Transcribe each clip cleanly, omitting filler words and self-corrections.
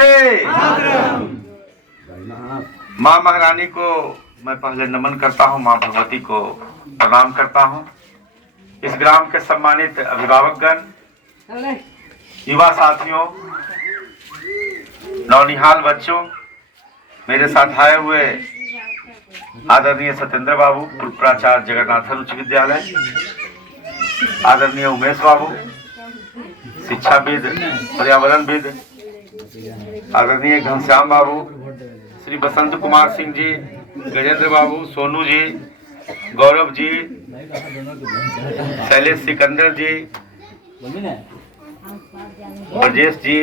वंदे। माँ महारानी को मैं पहले नमन करता हूँ, माँ भगवती को प्रणाम करता हूँ। इस ग्राम के सम्मानित अभिभावकगण, युवा साथियों, नौनिहाल बच्चों, मेरे साथ आए हुए आदरणीय सत्येंद्र बाबू, पूर्व प्राचार्य जगन्नाथन उच्च विद्यालय, आदरणीय उमेश बाबू, शिक्षाविद, पर्यावरणविद, आदरणीय घनश्याम बाबू, श्री बसंत कुमार सिंह जी, गजेंद्र बाबू, सोनू जी, गौरव जी, शैलेश सिकंदर जी, ब्रजेश जी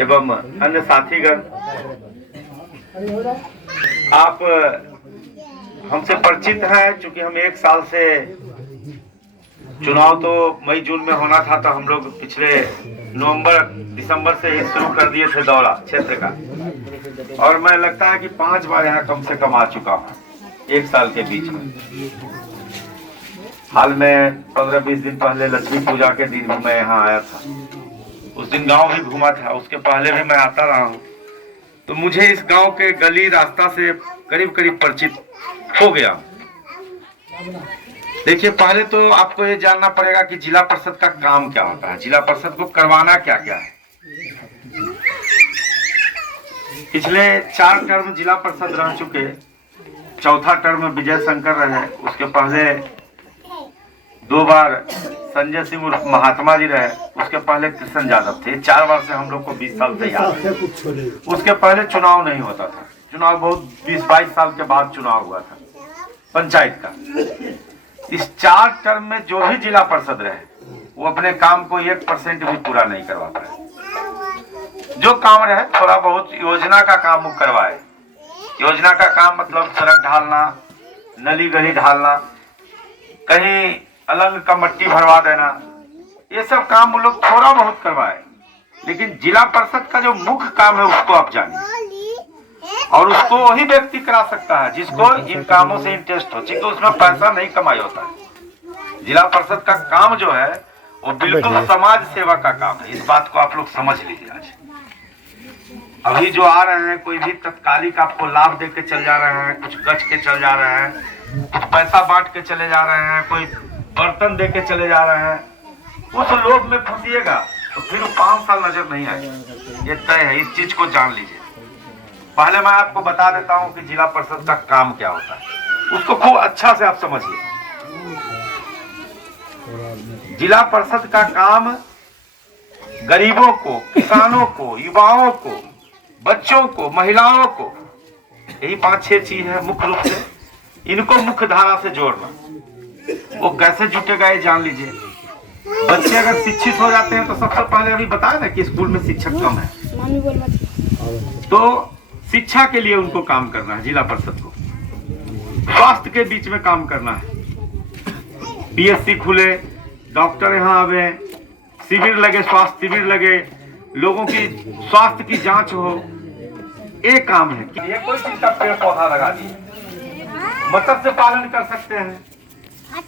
एवं अन्य साथीगण, आप हमसे परिचित हैं। चूंकि हम 1 साल से, चुनाव तो मई जून में होना था, तो हम लोग पिछले नवंबर दिसंबर से ही शुरू कर दिए थे दौरा क्षेत्र का, और मैं लगता है कि 5 बार यहाँ कम से कम आ चुका हूँ 1 साल के बीच में। हाल में 15-20 दिन पहले लक्ष्मी पूजा के दिन भी मैं यहाँ आया था, उस दिन गांव भी घूमा था, उसके पहले भी मैं आता रहा हूँ। तो मुझे इस गांव के गली रास्ता से करीब करीब परिचित हो गया। देखिए, पहले तो आपको ये जानना पड़ेगा कि जिला परिषद का काम क्या होता है, जिला परिषद को करवाना क्या क्या है। पिछले 4 टर्म जिला परिषद रह चुके, चौथा टर्म विजय शंकर रहे, उसके पहले 2 बार संजय सिंह उर्फ महात्मा जी रहे, उसके पहले कृष्ण यादव थे। 4 बार से हम लोग को 20 साल से याद है। उसके पहले चुनाव नहीं होता था, चुनाव बहुत 20-22 साल के बाद चुनाव हुआ था पंचायत का। इस 4 टर्म में जो भी जिला परिषद रहे, वो अपने काम को 1% भी पूरा नहीं करवा पाए। जो काम रहे, थोड़ा बहुत योजना का काम वो करवाए। योजना का काम मतलब सड़क ढालना, नली गली ढालना, कहीं अलग का मट्टी भरवा देना, ये सब काम वो लोग थोड़ा बहुत करवाए। लेकिन जिला परिषद का जो मुख्य काम है उसको आप जानिए, और उसको वही व्यक्ति करा सकता है जिसको इन कामों से इंटरेस्ट हो, क्योंकि उसमें पैसा नहीं कमाई होता है। जिला परिषद का काम जो है वो बिल्कुल समाज सेवा का काम है। इस बात को आप लोग समझ लीजिए। आज अभी जो आ रहे हैं, कोई भी तत्कालिक आपको लाभ दे के चल जा रहे हैं, कुछ गच के चल जा रहे हैं, कुछ पैसा बांट के चले जा रहे हैं, कोई बर्तन दे के चले जा रहे हैं, उस लोभ में फंसिएगा तो फिर 5 साल नजर नहीं आएगा। ये तय है, इस चीज को जान लीजिए। पहले मैं आपको बता देता हूं कि जिला परिषद का काम क्या होता है, उसको खूब अच्छा से आप समझिए। जिला परिषद का काम गरीबों को, किसानों को, युवाओं को, बच्चों को, महिलाओं को, यही 5-6 चीज है मुख्य रूप से, इनको मुख्य धारा से जोड़ना। वो कैसे जुटेगा ये जान लीजिए। बच्चे अगर शिक्षित हो जाते हैं तो सबसे पहले अभी बताया ना कि स्कूल में शिक्षक कम है, तो शिक्षा के लिए उनको काम करना है। जिला परिषद को स्वास्थ्य के बीच में काम करना है। पीएचसी खुले, डॉक्टर यहाँ आवे, शिविर लगे, स्वास्थ्य शिविर लगे, लोगों की स्वास्थ्य की जांच हो, एक काम है। ये कोई चीज का पेड़ पौधा लगा दिए, मत्स्य पालन कर सकते हैं,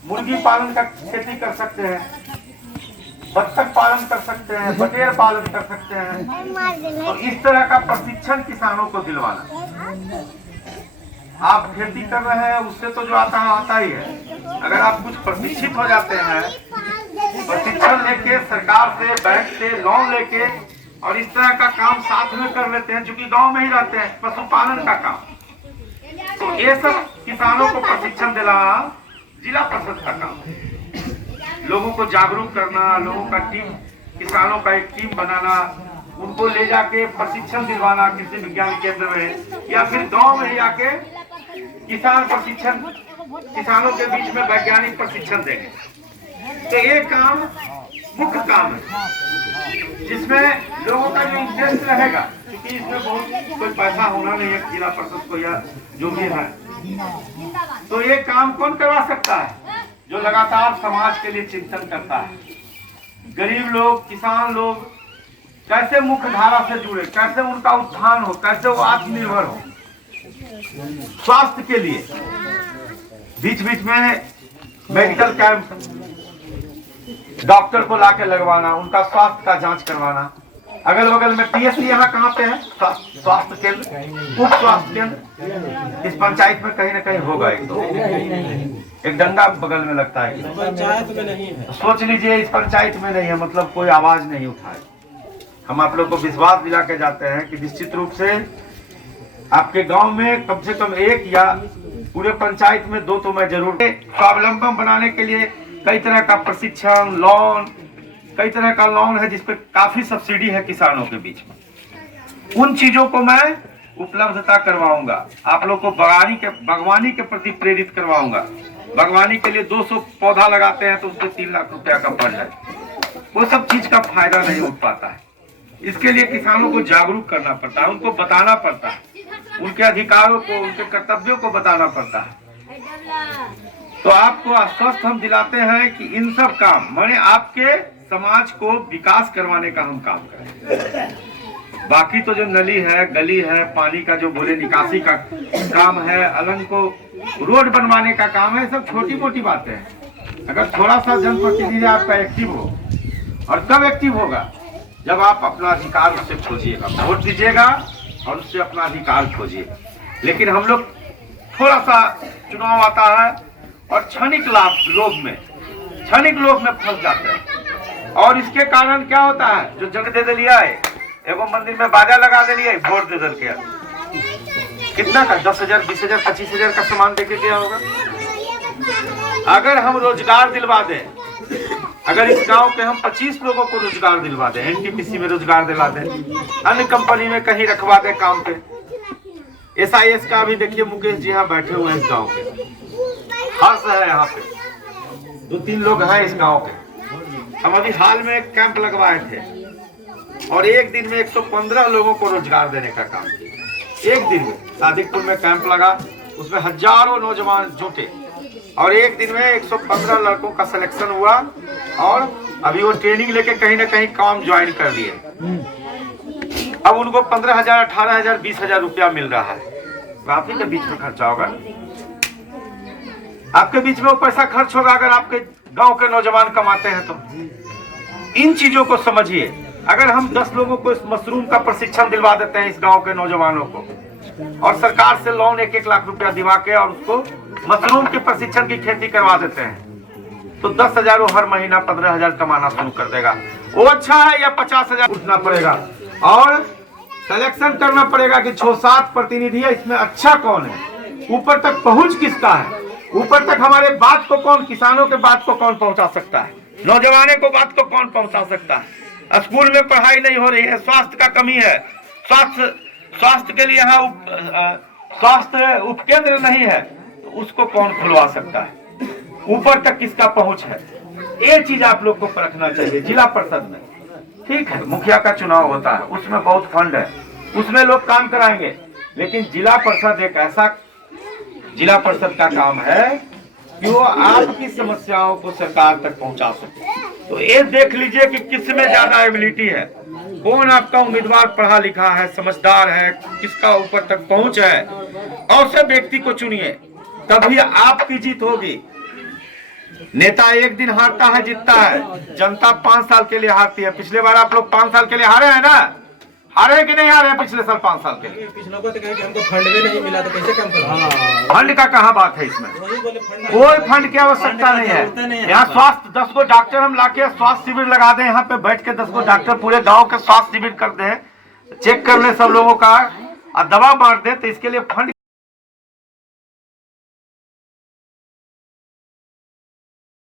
मुर्गी पालन का खेती कर सकते हैं, बत्तख पालन कर सकते हैं, बटेर पालन कर सकते हैं। तो इस तरह का प्रशिक्षण किसानों को दिलवाना। आप खेती कर रहे हैं, उससे तो जो आता है आता ही है। अगर आप कुछ प्रशिक्षित हो जाते हैं, प्रशिक्षण लेके सरकार से, बैंक से लोन लेके, और इस तरह का काम साथ में कर लेते हैं, चूंकि गांव में ही रहते हैं, पशुपालन का काम, तो ये सब किसानों को प्रशिक्षण दिलाना जिला परिषद का काम है। लोगों को जागरूक करना, लोगों का टीम, किसानों का एक टीम बनाना, उनको ले जाके प्रशिक्षण दिलवाना कृषि विज्ञान केंद्र में, या फिर गांव में ही आके किसान प्रशिक्षण, किसानों के बीच में वैज्ञानिक प्रशिक्षण देंगे। तो ये काम मुख्य काम है, जिसमें लोगों का जो इंटरेस्ट रहेगा, क्योंकि इसमें बहुत कोई पैसा होना नहीं है जिला परिषद को या जो भी है। तो ये काम कौन करवा सकता है? जो लगातार समाज के लिए चिंतन करता है। गरीब लोग, किसान लोग कैसे मुख्य धारा से जुड़े, कैसे उनका उत्थान हो, कैसे वो आत्मनिर्भर हो। स्वास्थ्य के लिए बीच बीच में मेडिकल कैंप, डॉक्टर को लाके लगवाना, उनका स्वास्थ्य का जांच करवाना, अगल बगल में पीएचसी यहाँ कहाँ पे है? स्वास्थ्य केंद्र, उप स्वास्थ्य केंद्र इस पंचायत में कहीं ना कहीं होगा। एक डंडा बगल में लगता है, पंचायत में नहीं है। सोच लीजिए इस पंचायत में नहीं है, मतलब कोई आवाज नहीं उठाए। हम आप लोग को विश्वास दिला के जाते हैं कि निश्चित रूप से आपके गांव में कम से कम एक या पूरे पंचायत में 2 तो मैं जरूर। स्वावलंबन बनाने के लिए कई तरह का प्रशिक्षण, लोन, कई तरह का लोन है जिसपे काफी सब्सिडी है किसानों के बीच में। उन चीजों को मैं उपलब्धता करवाऊंगा। आप लोग को बागवानी के प्रति प्रेरित करवाऊंगा। बागवानी के लिए 200 पौधा लगाते हैं तो उससे 3 लाख रुपया का फंड है। वो सब चीज का फायदा नहीं उठ पाता है। इसके लिए किसानों को जागरूक करना पड़ता है, उनको बताना पड़ता है, उनके अधिकारों को, उनके कर्तव्यों को बताना पड़ता है। तो आपको आश्वस्त हम दिलाते हैं कि इन सब काम माने आपके समाज को विकास करवाने का हम काम करें। बाकी तो जो नली है, गली है, पानी का जो बोले निकासी का काम है, अलंग को रोड बनवाने का काम है, सब छोटी मोटी बातें हैं। अगर थोड़ा सा जनप्रतिनिधि आपका एक्टिव हो, और कब एक्टिव होगा? जब आप अपना अधिकार उससे खोजिएगा, वोट दीजिएगा और उससे अपना अधिकार खोजिए। लेकिन हम लोग थोड़ा सा चुनाव आता है और क्षणिक लोभ में फंस जाते हैं। और इसके कारण क्या होता है? जो जग दे दिया है, एगो मंदिर में बाजा लगा दिया, वोट दे दिया, कितना का 10,000, 20,000, 25,000 का सामान देके गया होगा। अगर हम रोजगार दिलवा दें, अगर इस गांव के हम 25 लोगों को रोजगार दिलवा दें, एनटीपीसी में रोजगार दिला दें, अन्य कंपनी में कहीं रखवा दें काम पे। SIS का भी देखिए, मुकेश जी यहाँ बैठे हुए हैं इस गांव के, हर्ष है यहाँ पे, 2-3 लोग हैं इस गांव के। हम अभी हाल में एक कैंप लगवाए थे और एक दिन में 115 लोगों को रोजगार देने का काम किया। एक दिन में सादिकपुर में कैंप लगा, उसमें हजारों नौजवान जुटे और एक दिन में 115 लड़कों का सिलेक्शन हुआ और अभी वो ट्रेनिंग लेके कहीं ना कहीं काम ज्वाइन कर लिए। अब उनको 15,000, 18,000, 20,000 रुपया मिल रहा है। आप ही के बीच में खर्चा होगा, आपके बीच में वो पैसा खर्च होगा अगर आपके गांव के नौजवान कमाते हैं तो। इन चीजों को समझिए। अगर हम 10 लोगों को इस मशरूम का प्रशिक्षण दिलवा देते हैं इस गांव के नौजवानों को, और सरकार से लोन 1-1 लाख रुपया दिवा के और उसको मशरूम के प्रशिक्षण की खेती करवा देते हैं, तो 10,000 हर महीना 15,000 कमाना शुरू कर देगा। वो अच्छा है या 50,000 उठना पड़ेगा और सिलेक्शन करना पड़ेगा कि 6-7 प्रतिनिधि है, इसमें अच्छा कौन है, ऊपर तक पहुंच किसका है, ऊपर तक हमारे बात को कौन, किसानों के बात को कौन पहुंचा सकता है, नौजवानों को बात को कौन पहुंचा सकता है। स्कूल में पढ़ाई नहीं हो रही है, स्वास्थ्य का कमी है, स्वास्थ्य के लिए यहाँ स्वास्थ्य उपकेंद्र नहीं है, तो उसको कौन खुलवा सकता है, ऊपर तक किसका पहुंच है। ये चीज आप लोग को परखना चाहिए। जिला परिषद में ठीक है, मुखिया का चुनाव होता है, उसमें बहुत फंड है, उसमें लोग काम कराएंगे, लेकिन जिला परिषद एक ऐसा जिला परिषद का काम है कि वो आपकी समस्याओं को सरकार तक पहुंचा सके। तो ये देख लीजिए कि किसमें ज्यादा एबिलिटी है, कौन आपका उम्मीदवार पढ़ा लिखा है, समझदार है, किसका ऊपर तक पहुंच है, और सब व्यक्ति को चुनिए, तभी आपकी जीत होगी। नेता एक दिन हारता है, जीतता है, जनता 5 साल के लिए हारती है। पिछले बार आप लोग 5 साल के लिए हारे हैं ना, हारे कि नहीं हारे हैं पिछले साल 5 साल के लिए? पिछले को तो कहे कि हमको फंड भी नहीं मिला तो कैसे काम करें? फंड का कहाँ बात है इसमें? कोई फंड की आवश्यकता नहीं है। यहाँ स्वास्थ्य 10 को डॉक्टर हम लाके स्वास्थ्य शिविर लगा दें, यहाँ पे बैठ के 10 को डॉक्टर पूरे गांव के स्वास्थ्य शिविर कर दें, चेक कर ले सब लोगों का और दवा बांट दे, तो इसके लिए फंड